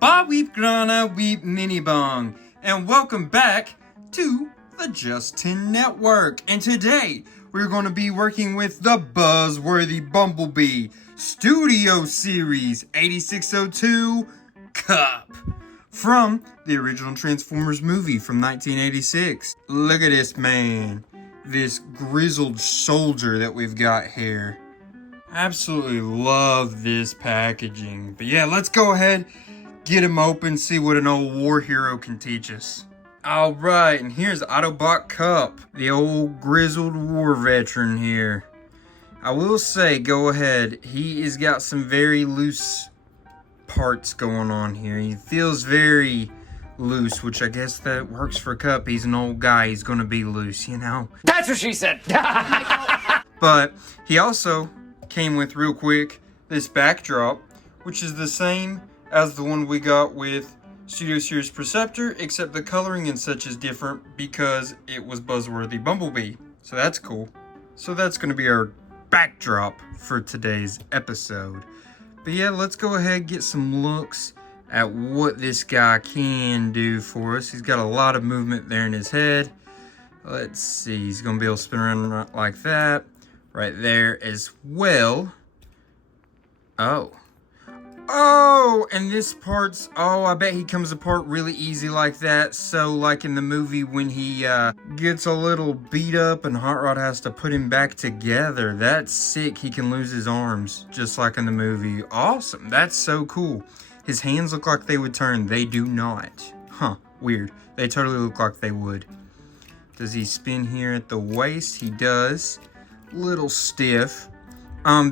Ba weep grana weep mini bong, and welcome back to the Justin Network. And today we're going to be working with the Buzzworthy Bumblebee Studio Series 86-02 Kup from the original Transformers movie from 1986. Look at this man, this grizzled soldier that we've got here. Absolutely love this packaging. But yeah, let's go ahead, get him open, see what an old war hero can teach us. Alright, and here's Autobot Kup, the old grizzled war veteran here. I will say, go ahead, he has got some very loose parts going on here. He feels very loose, which I guess that works for Kup. He's an old guy, he's gonna be loose, you know? That's what she said! But he also came with, real quick, this backdrop, which is the same as the one we got with Studio Series Preceptor, except the coloring and such is different because it was Buzzworthy Bumblebee. So that's cool. So that's going to be our backdrop for today's episode. But yeah, let's go ahead and get some looks at what this guy can do for us. He's got a lot of movement there in his head. Let's see, he's going to be able to spin around like that. Right there as well. Oh, and this part's, I bet he comes apart really easy like that. So like in the movie when he gets a little beat up and Hot Rod has to put him back together. That's sick. He can lose his arms just like in the movie. Awesome. That's so cool. His hands look like they would turn. They do not. Huh, weird. They totally look like they would. Does he spin here at the waist? He does. Little stiff.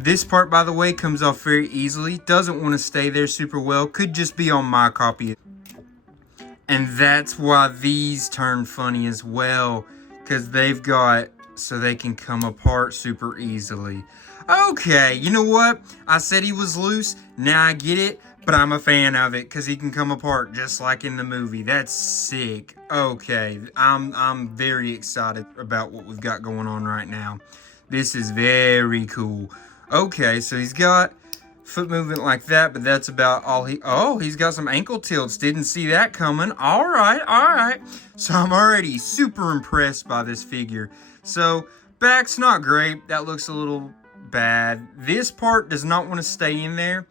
This part, by the way, comes off very easily. Doesn't want to stay there super well. Could just be on my copy. And that's why these turn funny as well. Because they've got, so they can come apart super easily. Okay, you know what? I said he was loose. Now I get it. But I'm a fan of it because he can come apart just like in the movie. That's sick. Okay, I'm very excited about what we've got going on right now. This is very cool. Okay, so he's got foot movement like that, but that's about all he's got some ankle tilts. Didn't see that coming. All right. So I'm already super impressed by this figure. So back's not great. That looks a little bad. This part does not want to stay in there.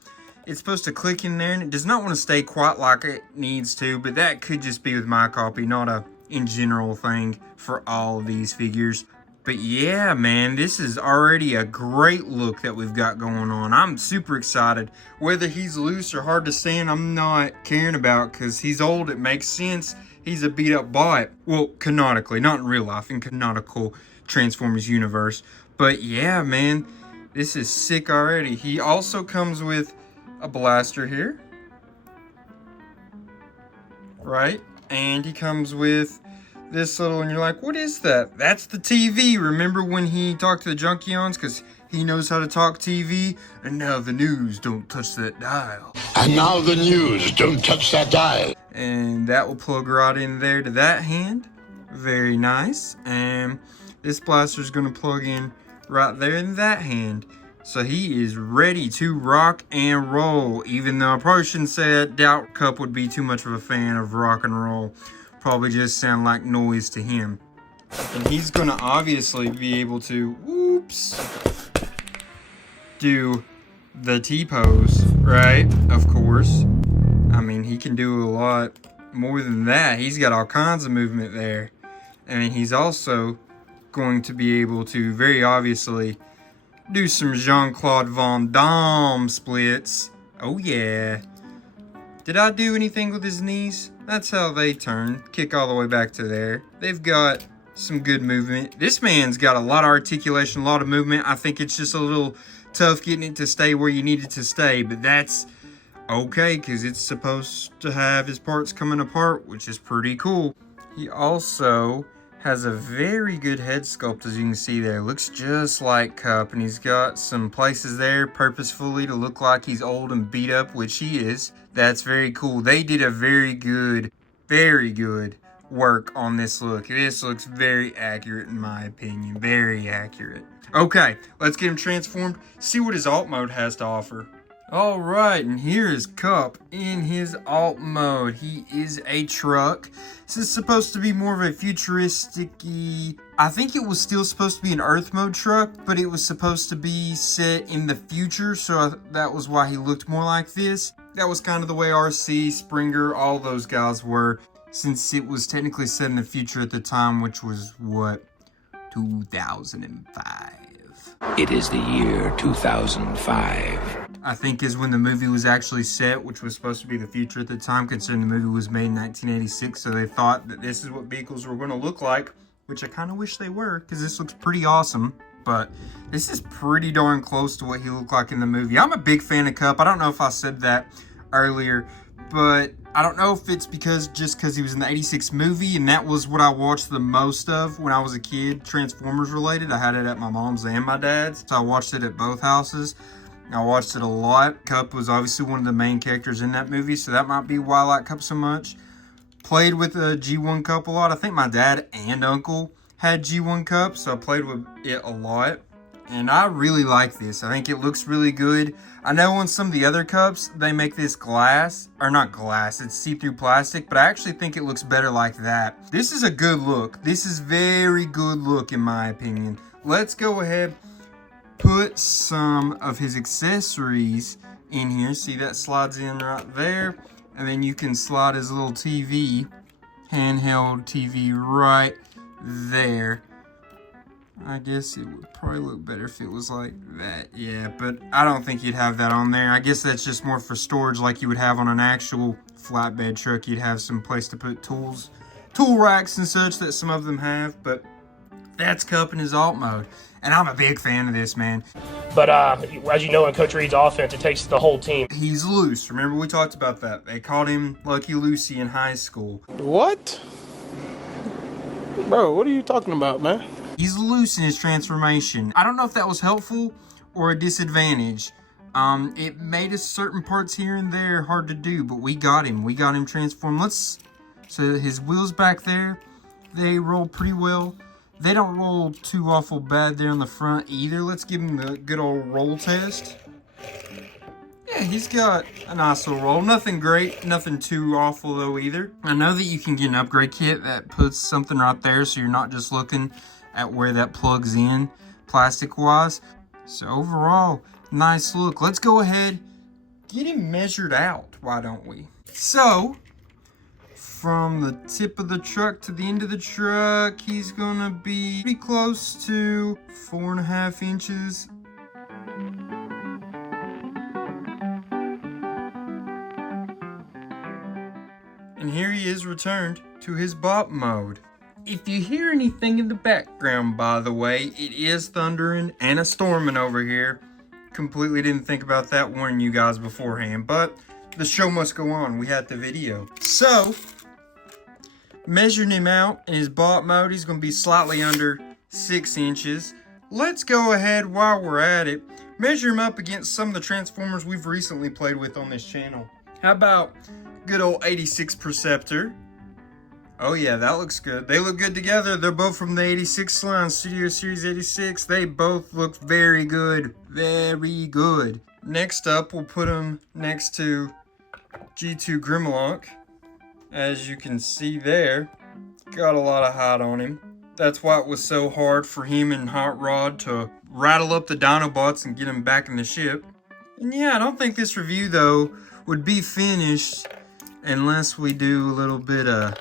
It's supposed to click in there, and it does not want to stay quite like it needs to, but that could just be with my copy, not a in general thing for all of these figures. But yeah, man, this is already a great look that we've got going on. I'm super excited. Whether he's loose or hard to stand, I'm not caring about because he's old. It makes sense. He's a beat-up bot. Well, canonically, not in real life, in canonical Transformers universe. But yeah, man, this is sick already. He also comes with a blaster here. Right? And he comes with this little, and you're like, what is that? That's the TV. Remember when he talked to the Junkions? Because he knows how to talk TV. And now the news, don't touch that dial. And now the news, don't touch that dial. And that will plug right in there to that hand. Very nice. And this blaster is going to plug in right there in that hand. So he is ready to rock and roll. Even though I probably shouldn't say that. Doubt Kup would be too much of a fan of rock and roll. Probably just sound like noise to him. And he's going to obviously be able to, do the T-pose, right? Of course. I mean, he can do a lot more than that. He's got all kinds of movement there. And he's also going to be able to, very obviously, do some Jean-Claude Van Damme splits. Oh, yeah. Did I do anything with his knees? That's how they turn. Kick all the way back to there. They've got some good movement. This man's got a lot of articulation, a lot of movement. I think it's just a little tough getting it to stay where you need it to stay. But that's okay, because it's supposed to have his parts coming apart, which is pretty cool. He also has a very good head sculpt, as you can see there. Looks just like Kup, and he's got some places there purposefully to look like he's old and beat up, which he is. That's very cool. They did a very good work on this look. This looks very accurate in my opinion. Very accurate. Okay, let's get him transformed. See what his alt mode has to offer. Alright, and here is Kup in his alt mode. He is a truck. This is supposed to be more of a futuristic-y... I think it was still supposed to be an Earth mode truck, but it was supposed to be set in the future, so that was why he looked more like this. That was kind of the way RC, Springer, all those guys were, since it was technically set in the future at the time, which was, what, 2005. It is the year 2005. I think is when the movie was actually set, which was supposed to be the future at the time, considering the movie was made in 1986, so they thought that this is what vehicles were going to look like, which I kind of wish they were, because this looks pretty awesome, but this is pretty darn close to what he looked like in the movie. I'm a big fan of Kup. I don't know if I said that earlier, but I don't know if it's just because he was in the 86 movie, and that was what I watched the most of when I was a kid, Transformers related. I had it at my mom's and my dad's, so I watched it at both houses. I watched it a lot. Kup was obviously one of the main characters in that movie, so that might be why I like Kup so much. Played with a G1 Kup a lot. I think my dad and uncle had G1 Kup, so I played with it a lot. And I really like this. I think it looks really good. I know on some of the other Kups, they make this glass, or not glass, it's see-through plastic, but I actually think it looks better like that. This is a good look. This is very good look in my opinion. Let's go ahead, put some of his accessories in here. See, that slides in right there. And then you can slide his little TV, handheld TV right there. I guess it would probably look better if it was like that. Yeah, but I don't think you'd have that on there. I guess that's just more for storage like you would have on an actual flatbed truck. You'd have some place to put tools, tool racks and such that some of them have. But that's Kup in his alt mode. And I'm a big fan of this, man. But as you know, in Coach Reed's offense, it takes the whole team. He's loose. Remember we talked about that. They called him Lucky Lucy in high school. What? Bro, what are you talking about, man? He's loose in his transformation. I don't know if that was helpful or a disadvantage. It made us certain parts here and there hard to do, but we got him. We got him transformed. So his wheels back there, they roll pretty well. They don't roll too awful bad there on the front either. Let's give him the good old roll test. Yeah, he's got a nice little roll. Nothing great, nothing too awful though either. I know that you can get an upgrade kit that puts something right there so you're not just looking at where that plugs in plastic wise. So overall, nice look. Let's go ahead, get him measured out, why don't we? So, from the tip of the truck to the end of the truck, he's gonna be pretty close to 4.5 inches. And here he is returned to his bop mode. If you hear anything in the background, by the way, it is thundering and a storming over here. Completely didn't think about that, warning you guys beforehand, but the show must go on. We had the video. So, measuring him out in his bop mode, he's going to be slightly under 6 inches. Let's go ahead, while we're at it, measure him up against some of the Transformers we've recently played with on this channel. How about good old 86 Perceptor? Oh yeah, that looks good. They look good together. They're both from the 86 line, Studio Series 86. They both look very good. Very good. Next up, we'll put them next to G2 Grimlock. As you can see there, got a lot of height on him. That's why it was so hard for him and Hot Rod to rattle up the Dinobots and get him back in the ship. And yeah, I don't think this review though would be finished unless we do a little bit of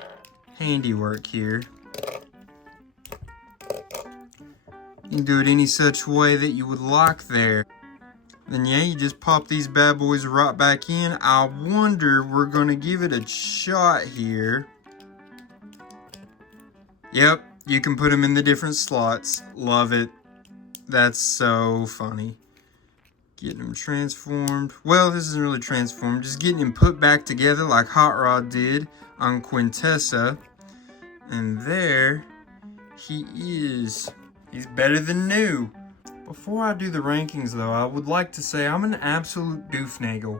handiwork here. You can do it any such way that you would like there. Then yeah, you just pop these bad boys right back in. I wonder, we're gonna give it a shot here. Yep, you can put them in the different slots. Love it. That's so funny. Getting them transformed. Well, this isn't really transformed. Just getting him put back together like Hot Rod did on Quintessa. And there he is. He's better than new. Before I do the rankings though, I would like to say I'm an absolute doofnagel.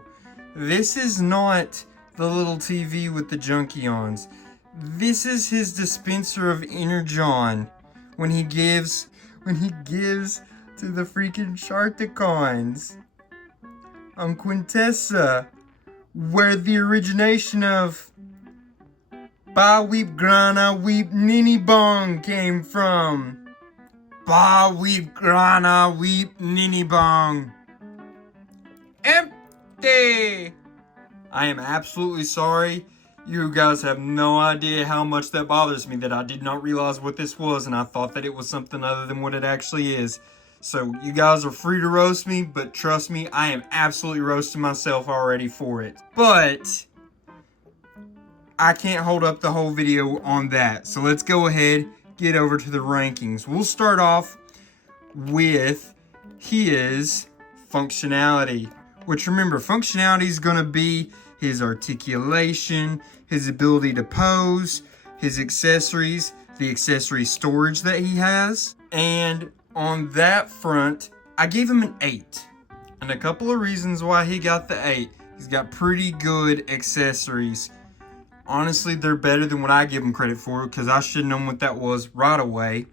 This is not the little TV with the Junkions. This is his dispenser of Energon when he gives to the freaking Sharkticons. I'm Quintessa, where the origination of Ba Weep Grana Weep Nini Bong came from. Ba Weep Grana Weep Nini Bong. Empty! I am absolutely sorry. You guys have no idea how much that bothers me that I did not realize what this was and I thought that it was something other than what it actually is. So you guys are free to roast me, but trust me, I am absolutely roasting myself already for it. But I can't hold up the whole video on that. So let's go ahead, get over to the rankings. We'll start off with his functionality. Which remember, functionality is going to be his articulation, his ability to pose, his accessories, the accessory storage that he has. And on that front, I gave him an 8. And a couple of reasons why he got the 8. He's got pretty good accessories. Honestly, they're better than what I give him credit for because I should have known what that was right away.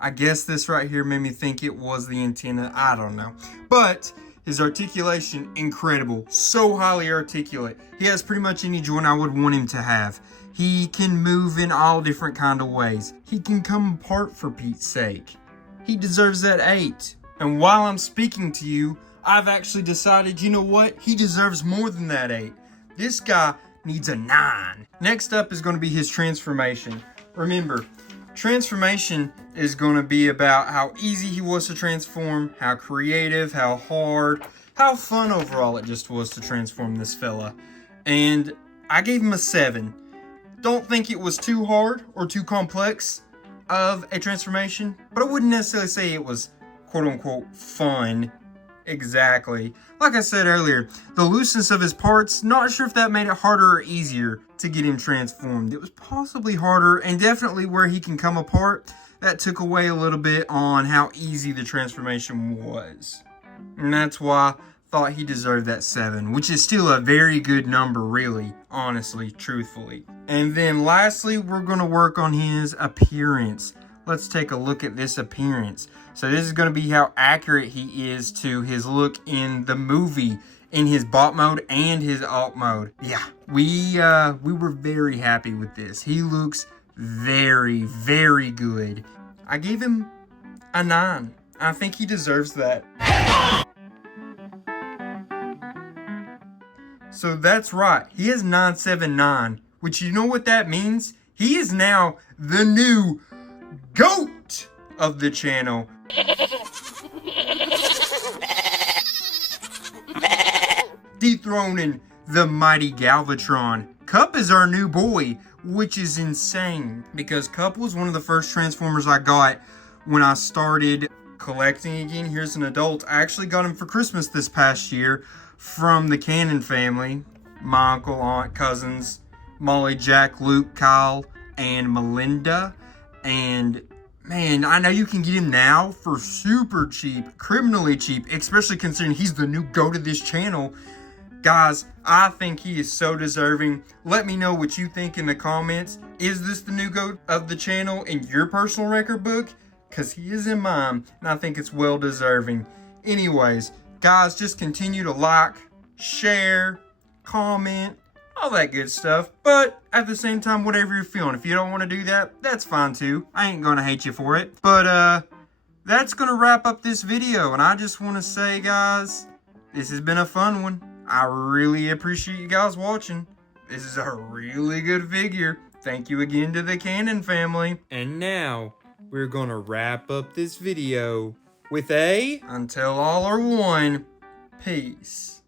I guess this right here made me think it was the antenna. I don't know. But his articulation, incredible. So highly articulate. He has pretty much any joint I would want him to have. He can move in all different kind of ways. He can come apart for Pete's sake. He deserves that 8. And while I'm speaking to you, I've actually decided, you know what? He deserves more than that 8. This guy needs a 9. Next up is going to be his transformation. Remember, transformation is going to be about how easy he was to transform, how creative, how hard, how fun overall it just was to transform this fella. And I gave him a 7. Don't think it was too hard or too complex of a transformation, but I wouldn't necessarily say it was quote-unquote fun. Exactly. Like I said earlier, the looseness of his parts, not sure if that made it harder or easier to get him transformed. It was possibly harder, and definitely where he can come apart, that took away a little bit on how easy the transformation was. And that's why I thought he deserved that 7, which is still a very good number, really, honestly, truthfully. And then lastly, we're going to work on his appearance. Let's take a look at this appearance. So this is going to be how accurate he is to his look in the movie, in his bot mode and his alt mode. Yeah, we were very happy with this. He looks very, very good. I gave him a 9. I think he deserves that. So that's right. He has 979, which you know what that means? He is now the new GOAT of the channel. Dethroning the mighty Galvatron. Kup is our new boy, which is insane because Kup was one of the first Transformers I got when I started collecting again. Here's an adult. I actually got him for Christmas this past year from the Cannon family. My uncle, aunt, cousins, Molly, Jack, Luke, Kyle, and Melinda. And man, I know you can get him now for super cheap, criminally cheap, especially considering he's the new GOAT of this channel. Guys, I think he is so deserving. Let me know what you think in the comments. Is this the new GOAT of the channel in your personal record book? Because he is in mine, and I think it's well deserving. Anyways, guys, just continue to like, share, comment, all that good stuff. But at the same time, whatever you're feeling, if you don't want to do that, that's fine too. I ain't gonna hate you for it. But that's gonna wrap up this video, and I just want to say, guys, this has been a fun one. I really appreciate you guys watching. This is a really good figure. Thank you again to the Cannon family. And now we're gonna wrap up this video with a until all are one. Peace.